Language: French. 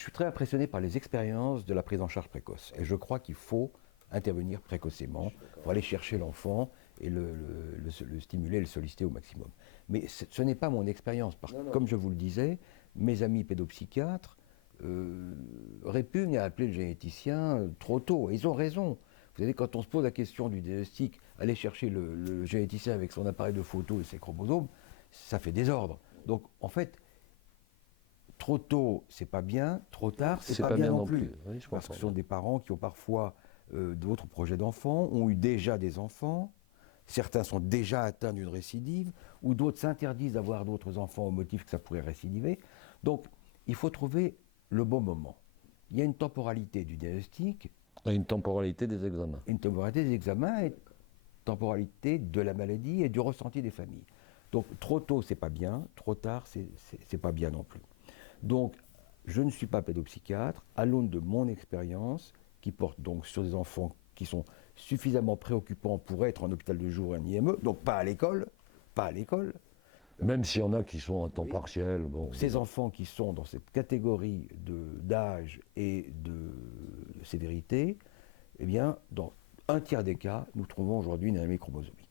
Je suis très impressionné par les expériences de la prise en charge précoce. Et je crois qu'il faut intervenir précocement pour aller chercher l'enfant et le stimuler, le solliciter au maximum. Mais ce n'est pas mon expérience. Comme je vous le disais, mes amis pédopsychiatres répugnent à appeler le généticien trop tôt. Et ils ont raison. Vous savez, quand on se pose la question du diagnostic, aller chercher le généticien avec son appareil de photo et ses chromosomes, ça fait désordre. Donc, en fait, trop tôt, c'est pas bien, trop tard, c'est pas bien non plus. Oui, je Parce que ce comprends. sont des parents qui ont parfois d'autres projets d'enfants, ont eu déjà des enfants, certains sont déjà atteints d'une récidive, ou d'autres s'interdisent d'avoir d'autres enfants au motif que ça pourrait récidiver. Donc, il faut trouver le bon moment. Il y a une temporalité du diagnostic, Et une temporalité des examens. une temporalité des examens et une temporalité de la maladie et du ressenti des familles. Donc, trop tôt, c'est pas bien, trop tard, c'est pas bien non plus. Donc, je ne suis pas pédopsychiatre, à l'aune de mon expérience, qui porte donc sur des enfants qui sont suffisamment préoccupants pour être en hôpital de jour et en IME, donc pas à l'école, pas à l'école. Même s'il y en a qui sont à temps Oui. partiel. Bon, Ces enfants qui sont dans cette catégorie d'âge et de sévérité, eh bien, dans un tiers des cas, nous trouvons aujourd'hui une anémie chromosomique.